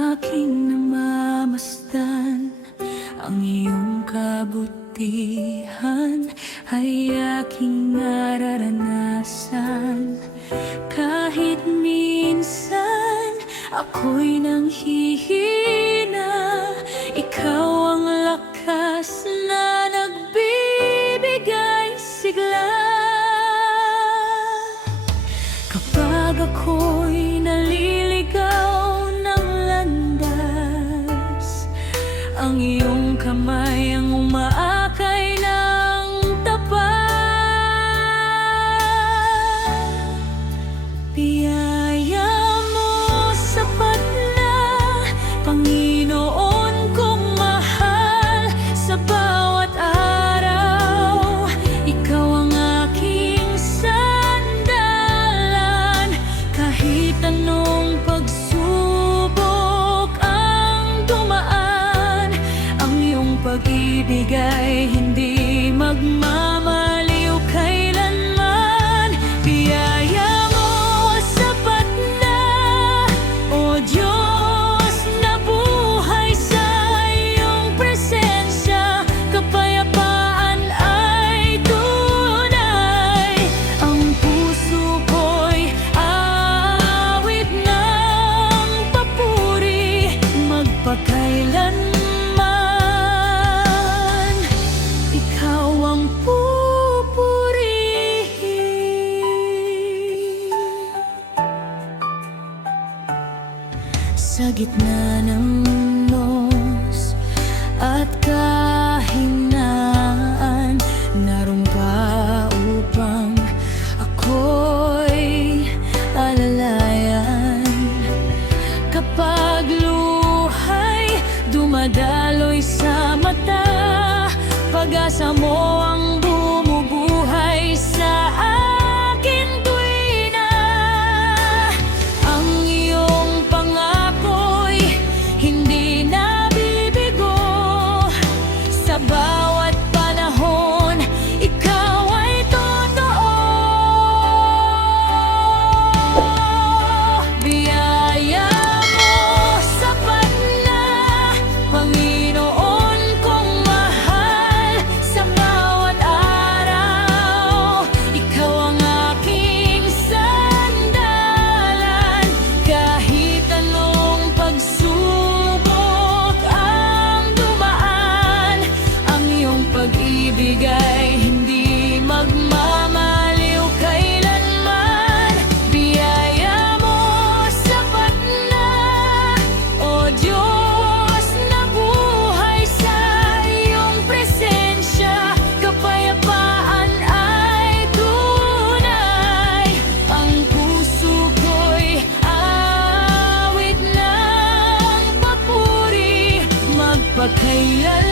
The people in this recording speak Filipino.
Aking namamasdan ang iyong kabutihan ay aking nararanasan. Kahit minsan ako'y nanghihina, ikaw ang lakas na nagbibigay sigla. Kapag ako'y naliligaw ng landas, ang iyong kamay ang umaakay ng tapat. Biyaya mo sapat na, Panginoon kong mahal. Sa bawat araw, ikaw ang aking sandalan. Kahit anong pagsubok ang dumaan, ang iyong pag-ibig ay hindi magmamaliw kailanman. Biyaya mo sapat na, O Diyos, na buhay sa iyong presensya. Kapayapaan ay tunay, ang puso ko'y aawit ng papuri magpakailanman. Ikaw ang pupurihin. Sa gitna ng nos at kahinaan, naroon ka upang ako'y alalayan. Kapag luha'y dumadaloy sa mata, pag-asa mo ang bumubuhay sa akin tuwina. Ang iyong pangako'y hindi nabibigo. Sa bawat panahon, ikaw ay totoo. Biyaya mo sapat na, Panginoon kong mahal. Sa bawat araw, ikaw ang aking sandalan. Kahit anong pagsubok ang dumaan, ang iyong pag-ibig ay hindi magmamaliw kailanman. Biyaya mo sapat na, O Diyos, na buhay sa iyong presensya. Kapayapaan ay tunay, ang puso ko'y aawit ng papuri magpakailanman.